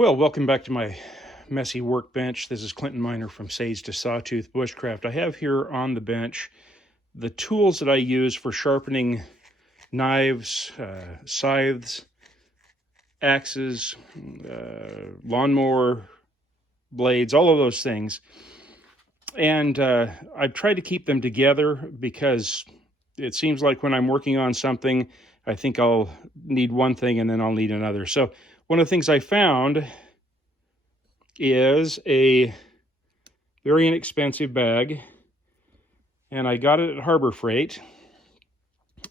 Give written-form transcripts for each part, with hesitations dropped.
Well, welcome back to my messy workbench. This is Clinton Miner from Sage to Sawtooth Bushcraft. I have here on the bench the tools that I use for sharpening knives, scythes, axes, lawnmower blades, all of those things. And I've tried to keep them together because it seems like when I'm working on something, I think I'll need one thing and then I'll need another. So one of the things I found is a very inexpensive bag, and I got it at Harbor Freight,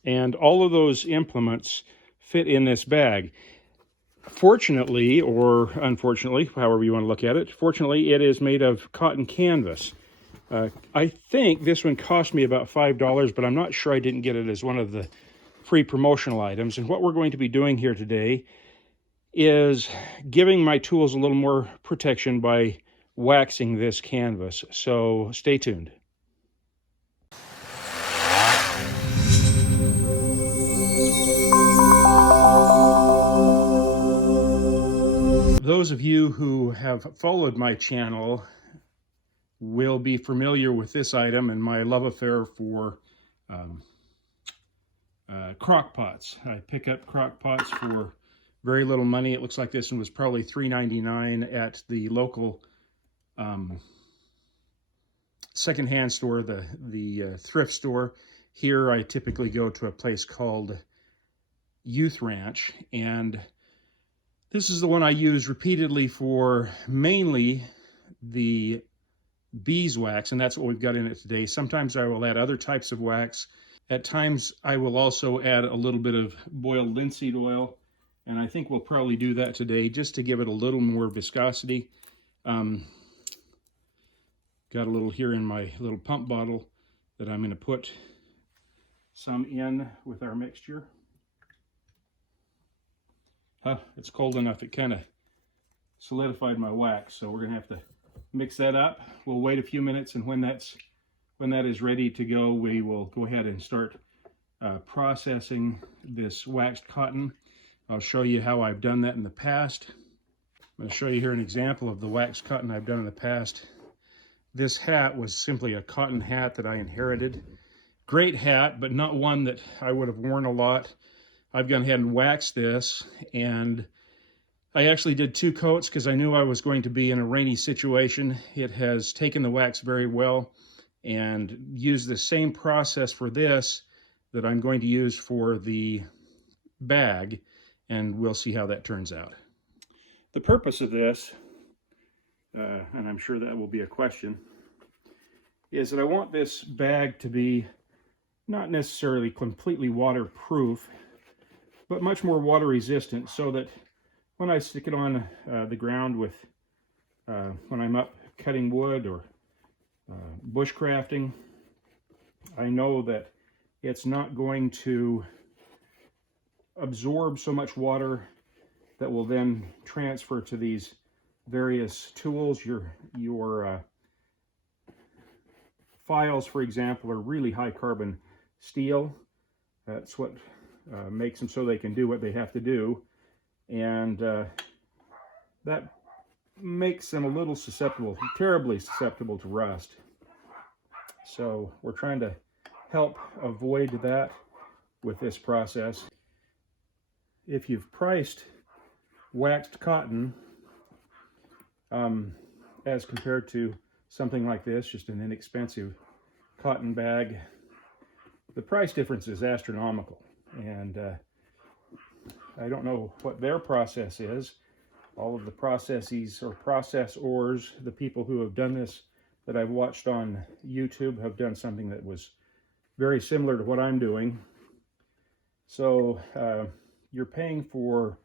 and all of those implements fit in this bag. Fortunately, or unfortunately, however you want to look at it, fortunately it is made of cotton canvas. I think this one cost me about $5, but I'm not sure I didn't get it as one of the free promotional items. And what we're going to be doing here today is giving my tools a little more protection by waxing this canvas. So stay tuned. Those of you who have followed my channel will be familiar with this item and my love affair for crock pots. I pick up crock pots for very little money. It looks like this one was probably $3.99 at the local secondhand store, the thrift store. Here I typically go to a place called Youth Ranch, and this is the one I use repeatedly for mainly the beeswax, and that's what we've got in it today. Sometimes I will add other types of wax. At times I will also add a little bit of boiled linseed oil, and I think we'll probably do that today just to give it a little more viscosity. Got a little here in my little pump bottle that I'm going to put some in with our mixture. It's cold enough, it kind of solidified my wax, so we're going to have to mix that up. We'll wait a few minutes, and when that is ready to go, we will go ahead and start processing this waxed cotton. I'll show you how I've done that in the past. I'm going to show you here an example of the waxed cotton I've done in the past. This hat was simply a cotton hat that I inherited. Great hat, but not one that I would have worn a lot. I've gone ahead and waxed this, and I actually did 2 coats because I knew I was going to be in a rainy situation. It has taken the wax very well, and used the same process for this that I'm going to use for the bag, and we'll see how that turns out. The purpose of this, and I'm sure that will be a question, is that I want this bag to be not necessarily completely waterproof, but much more water resistant, so that when I stick it on the ground with, when I'm up cutting wood or bushcrafting, I know that it's not going to absorb so much water that will then transfer to these various tools. Your files, for example, are really high carbon steel. That's what makes them so they can do what they have to do, and that makes them a little susceptible, terribly susceptible to rust. So we're trying to help avoid that with this process. If you've priced waxed cotton as compared to something like this, just an inexpensive cotton bag, the price difference is astronomical. And I don't know what their process is. All of the processes or processors, the people who have done this that I've watched on YouTube, have done something that was very similar to what I'm doing. So you're paying for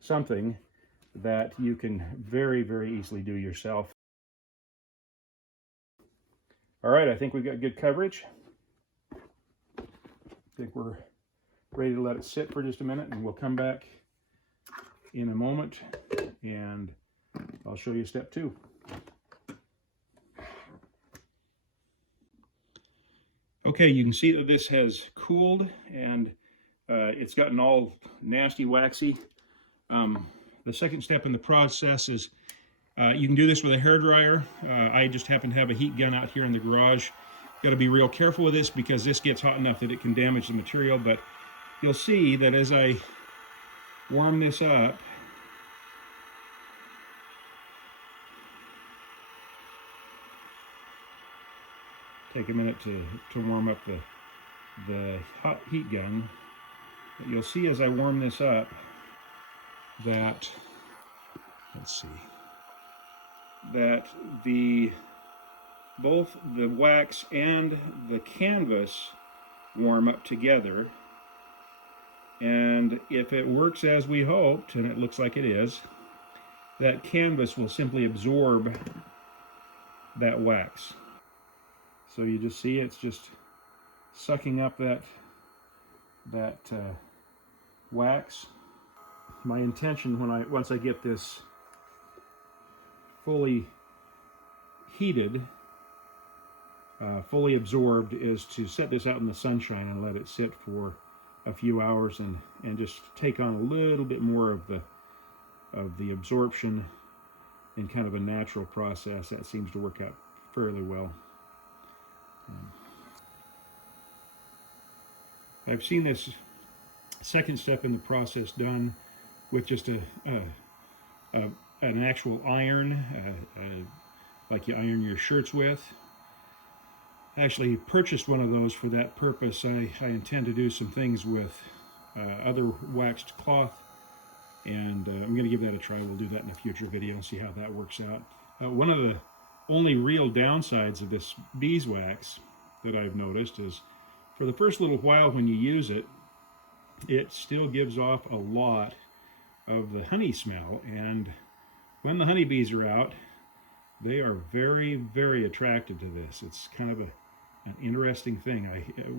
something that you can very, very easily do yourself. All right, I think we've got good coverage. I think we're ready to let it sit for just a minute, and we'll come back in a moment and I'll show you step 2. Okay, you can see that this has cooled, and it's gotten all nasty, waxy. The second step in the process is you can do this with a hairdryer. I just happen to have a heat gun out here in the garage. Got to be real careful with this because this gets hot enough that it can damage the material, but you'll see that as I warm this up, take a minute to warm up the hot heat gun. But you'll see as I warm this up that, let's see, that both the wax and the canvas warm up together. And if it works as we hoped, and it looks like it is, that canvas will simply absorb that wax. So you just see it's just sucking up that wax. My intention once I get this fully heated, fully absorbed, is to set this out in the sunshine and let it sit for a few hours and just take on a little bit more of the absorption in kind of a natural process. That seems to work out fairly well. I've seen this second step in the process done with just an actual iron, like you iron your shirts with. I actually purchased one of those for that purpose. I intend to do some things with other waxed cloth, and I'm going to give that a try. We'll do that in a future video and see how that works out. One of the only real downsides of this beeswax that I've noticed is for the first little while when you use it, it still gives off a lot of the honey smell, and when the honeybees are out, they are very, very attracted to this. It's kind of an interesting thing.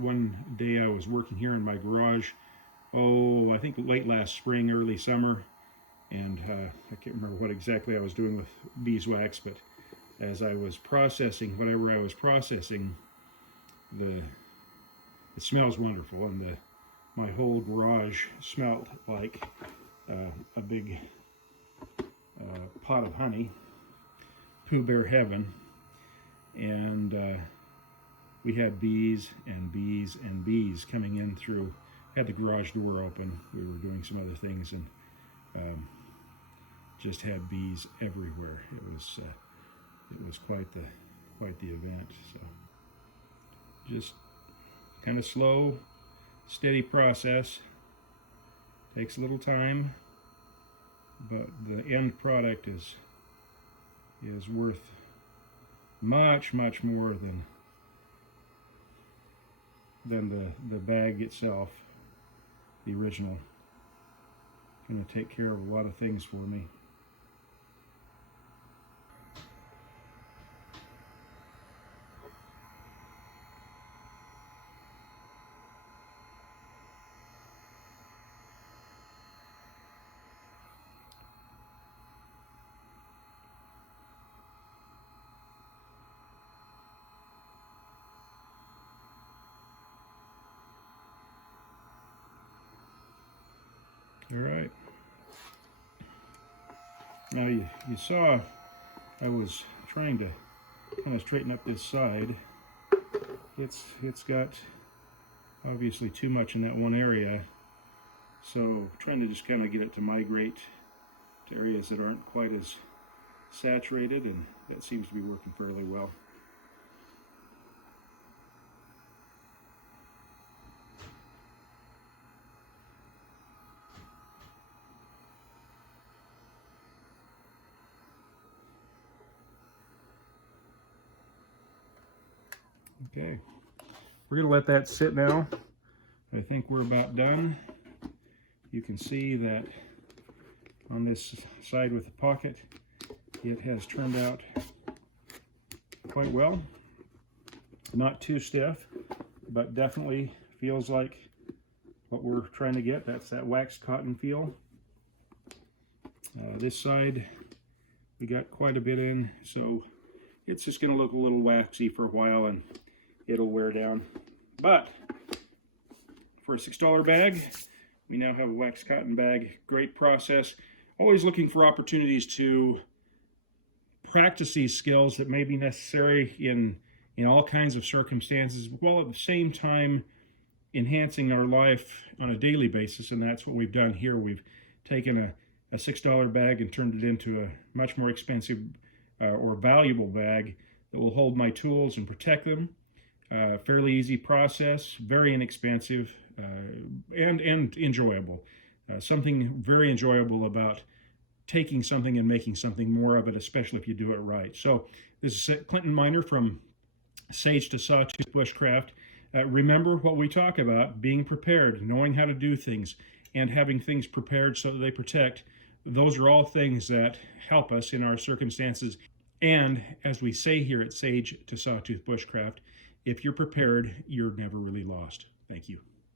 One day I was working here in my garage, I think late last spring, early summer, and I can't remember what exactly I was doing with beeswax, but as I was processing whatever I was processing, it smells wonderful, and my whole garage smelled like a big pot of honey, Pooh Bear heaven, and we had bees and bees and bees coming in through. Had the garage door open. We were doing some other things, and just had bees everywhere. It was quite the event. So just kind of slow, steady process. Takes a little time, but the end product is worth much, much more than the bag itself, the original. Going to take care of a lot of things for me. All right. Now you saw I was trying to kind of straighten up this side. It's got obviously too much in that one area, so trying to just kind of get it to migrate to areas that aren't quite as saturated, and that seems to be working fairly well. Okay, we're going to let that sit now. I think we're about done. You can see that on this side with the pocket, it has turned out quite well. Not too stiff, but definitely feels like what we're trying to get. That's that waxed cotton feel. This side, we got quite a bit in, so it's just going to look a little waxy for a while and it'll wear down. But for a $6 bag, we now have a waxed cotton bag. Great process. always looking for opportunities to practice these skills that may be necessary in all kinds of circumstances, while at the same time enhancing our life on a daily basis. And that's what we've done here. We've taken a $6 bag and turned it into a much more expensive or valuable bag that will hold my tools and protect them. Fairly easy process, very inexpensive, and enjoyable. Something very enjoyable about taking something and making something more of it, especially if you do it right. So this is Clinton Miner from Sage to Sawtooth Bushcraft. Remember what we talk about, being prepared, knowing how to do things, and having things prepared so that they protect. Those are all things that help us in our circumstances. And as we say here at Sage to Sawtooth Bushcraft, if you're prepared, you're never really lost. Thank you.